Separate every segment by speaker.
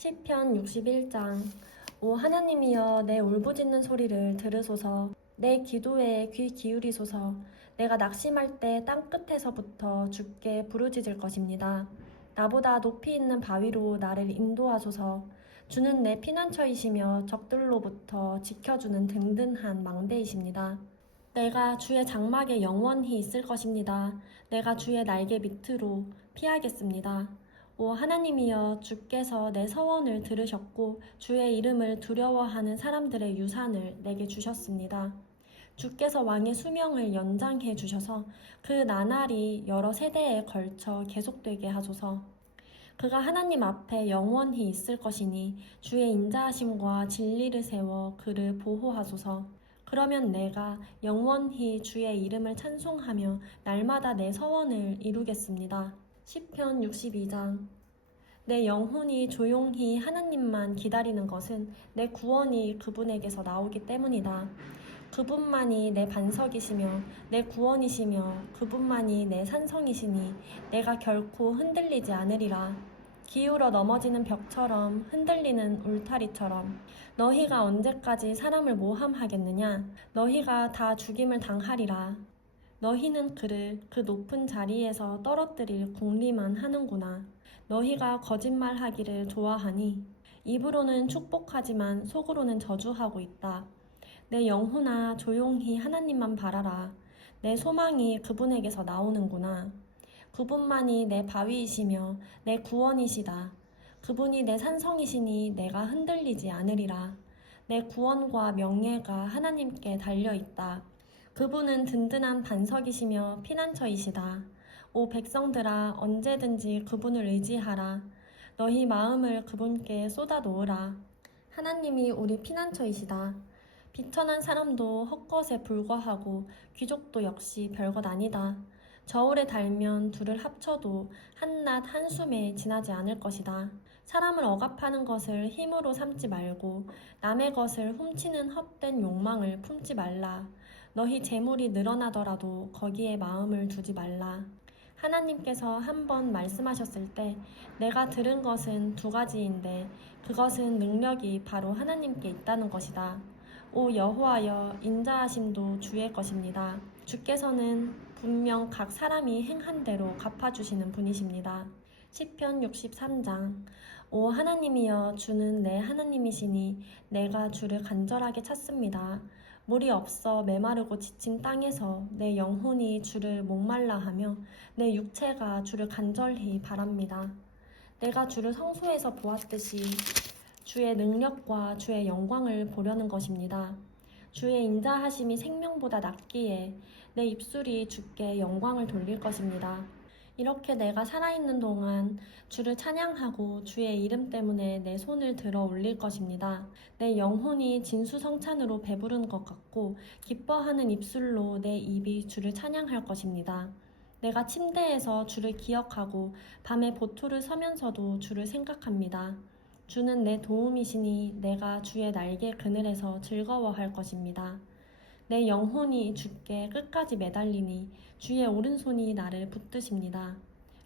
Speaker 1: 시편 61장 오 하나님이여 내 울부짖는 소리를 들으소서 내 기도에 귀 기울이소서 내가 낙심할 때 땅끝에서부터 주께 부르짖을 것입니다. 나보다 높이 있는 바위로 나를 인도하소서 주는 내 피난처이시며 적들로부터 지켜주는 든든한 망대이십니다. 내가 주의 장막에 영원히 있을 것입니다. 내가 주의 날개 밑으로 피하겠습니다. 오 하나님이여 주께서 내 서원을 들으셨고 주의 이름을 두려워하는 사람들의 유산을 내게 주셨습니다. 주께서 왕의 수명을 연장해 주셔서 그 나날이 여러 세대에 걸쳐 계속되게 하소서. 그가 하나님 앞에 영원히 있을 것이니 주의 인자하심과 진리를 세워 그를 보호하소서. 그러면 내가 영원히 주의 이름을 찬송하며 날마다 내 서원을 이루겠습니다. 시편 62장 내 영혼이 조용히 하나님만 기다리는 것은 내 구원이 그분에게서 나오기 때문이다. 그분만이 내 반석이시며 내 구원이시며 그분만이 내 산성이시니 내가 결코 흔들리지 않으리라. 기울어 넘어지는 벽처럼 흔들리는 울타리처럼 너희가 언제까지 사람을 모함하겠느냐? 너희가 다 죽임을 당하리라. 너희는 그를 그 높은 자리에서 떨어뜨릴 궁리만 하는구나. 너희가 거짓말하기를 좋아하니 입으로는 축복하지만 속으로는 저주하고 있다. 내 영혼아 조용히 하나님만 바라라. 내 소망이 그분에게서 나오는구나. 그분만이 내 바위이시며 내 구원이시다. 그분이 내 산성이시니 내가 흔들리지 않으리라. 내 구원과 명예가 하나님께 달려 있다. 그분은 든든한 반석이시며 피난처이시다. 오 백성들아 언제든지 그분을 의지하라. 너희 마음을 그분께 쏟아 놓으라. 하나님이 우리 피난처이시다. 비천한 사람도 헛것에 불과하고 귀족도 역시 별것 아니다. 저울에 달면 둘을 합쳐도 한낮 한숨에 지나지 않을 것이다. 사람을 억압하는 것을 힘으로 삼지 말고 남의 것을 훔치는 헛된 욕망을 품지 말라. 너희 재물이 늘어나더라도 거기에 마음을 두지 말라. 하나님께서 한 번 말씀하셨을 때 내가 들은 것은 두 가지인데 그것은 능력이 바로 하나님께 있다는 것이다. 오 여호와여 인자하심도 주의 것입니다. 주께서는 분명 각 사람이 행한 대로 갚아 주시는 분이십니다. 시편 63장 오 하나님이여 주는 내 하나님이시니 내가 주를 간절하게 찾습니다. 물이 없어 메마르고 지친 땅에서 내 영혼이 주를 목말라 하며 내 육체가 주를 간절히 바랍니다. 내가 주를 성소에서 보았듯이 주의 능력과 주의 영광을 보려는 것입니다. 주의 인자하심이 생명보다 낫기에 내 입술이 주께 영광을 돌릴 것입니다. 이렇게 내가 살아있는 동안 주를 찬양하고 주의 이름 때문에 내 손을 들어 올릴 것입니다. 내 영혼이 진수성찬으로 배부른 것 같고 기뻐하는 입술로 내 입이 주를 찬양할 것입니다. 내가 침대에서 주를 기억하고 밤에 보초를 서면서도 주를 생각합니다. 주는 내 도움이시니 내가 주의 날개 그늘에서 즐거워할 것입니다. 내 영혼이 주께 끝까지 매달리니 주의 오른손이 나를 붙드십니다.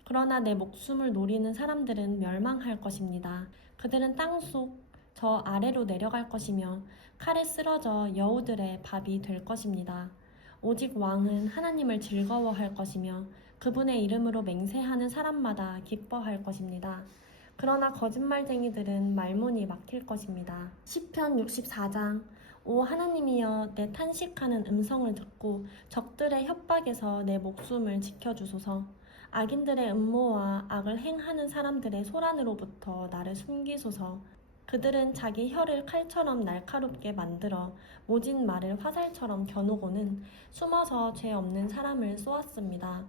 Speaker 1: 그러나 내 목숨을 노리는 사람들은 멸망할 것입니다. 그들은 땅속 저 아래로 내려갈 것이며 칼에 쓰러져 여우들의 밥이 될 것입니다. 오직 왕은 하나님을 즐거워할 것이며 그분의 이름으로 맹세하는 사람마다 기뻐할 것입니다. 그러나 거짓말쟁이들은 말문이 막힐 것입니다. 시편 64장 오 하나님이여 내 탄식하는 음성을 듣고 적들의 협박에서 내 목숨을 지켜주소서 악인들의 음모와 악을 행하는 사람들의 소란으로부터 나를 숨기소서 그들은 자기 혀를 칼처럼 날카롭게 만들어 모진 말을 화살처럼 겨누고는 숨어서 죄 없는 사람을 쏘았습니다.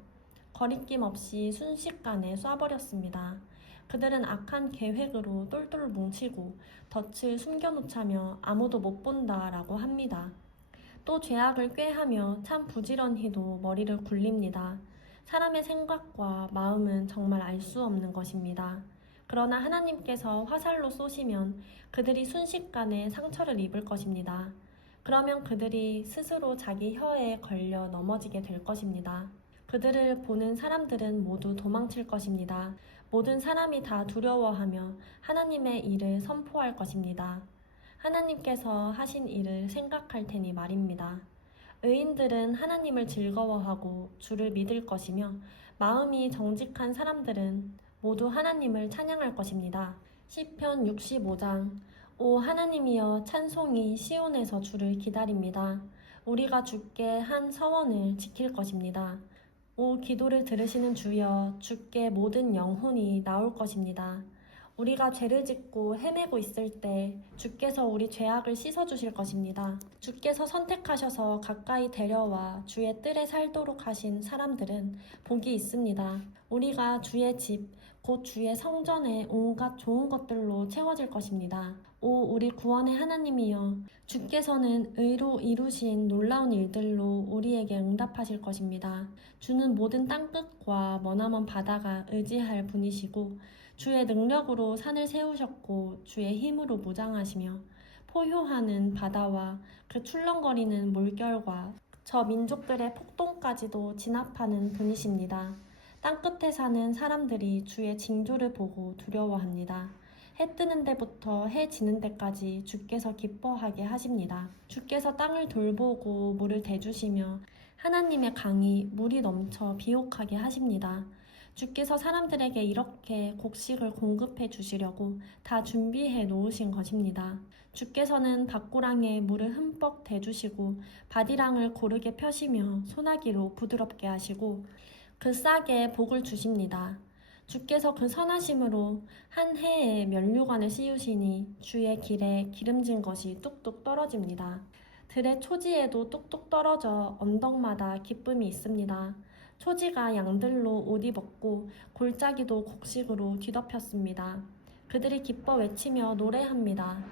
Speaker 1: 거리낌 없이 순식간에 쏴버렸습니다. 그들은 악한 계획으로 똘똘 뭉치고 덫을 숨겨놓자며 아무도 못 본다라고 합니다. 또 죄악을 꾀하며 참 부지런히도 머리를 굴립니다. 사람의 생각과 마음은 정말 알 수 없는 것입니다. 그러나 하나님께서 화살로 쏘시면 그들이 순식간에 상처를 입을 것입니다. 그러면 그들이 스스로 자기 혀에 걸려 넘어지게 될 것입니다. 그들을 보는 사람들은 모두 도망칠 것입니다. 모든 사람이 다 두려워하며 하나님의 일을 선포할 것입니다. 하나님께서 하신 일을 생각할 테니 말입니다. 의인들은 하나님을 즐거워하고 주를 믿을 것이며 마음이 정직한 사람들은 모두 하나님을 찬양할 것입니다. 시편 65장 오 하나님이여 찬송이 시온에서 주를 기다립니다. 우리가 주께 한 서원을 지킬 것입니다. 오 기도를 들으시는 주여 주께 모든 영혼이 나올 것입니다. 우리가 죄를 짓고 헤매고 있을 때 주께서 우리 죄악을 씻어 주실 것입니다. 주께서 선택하셔서 가까이 데려와 주의 뜰에 살도록 하신 사람들은 복이 있습니다. 우리가 주의 집, 곧 주의 성전에 온갖 좋은 것들로 채워질 것입니다. 오 우리 구원의 하나님이여 주께서는 의로 이루신 놀라운 일들로 우리에게 응답하실 것입니다. 주는 모든 땅끝과 머나먼 바다가 의지할 분이시고 주의 능력으로 산을 세우셨고 주의 힘으로 무장하시며 포효하는 바다와 그 출렁거리는 물결과 저 민족들의 폭동까지도 진압하는 분이십니다. 땅끝에 사는 사람들이 주의 징조를 보고 두려워합니다. 해 뜨는 데부터 해 지는 데까지 주께서 기뻐하게 하십니다. 주께서 땅을 돌보고 물을 대주시며 하나님의 강이 물이 넘쳐 비옥하게 하십니다. 주께서 사람들에게 이렇게 곡식을 공급해 주시려고 다 준비해 놓으신 것입니다. 주께서는 밭고랑에 물을 흠뻑 대주시고 바디랑을 고르게 펴시며 소나기로 부드럽게 하시고 그 싹에 복을 주십니다. 주께서 그 선하심으로 한 해에 면류관을 씌우시니 주의 길에 기름진 것이 뚝뚝 떨어집니다. 들의 초지에도 뚝뚝 떨어져 언덕마다 기쁨이 있습니다. 초지가 양들로 옷 입었고 골짜기도 곡식으로 뒤덮였습니다. 그들이 기뻐 외치며 노래합니다.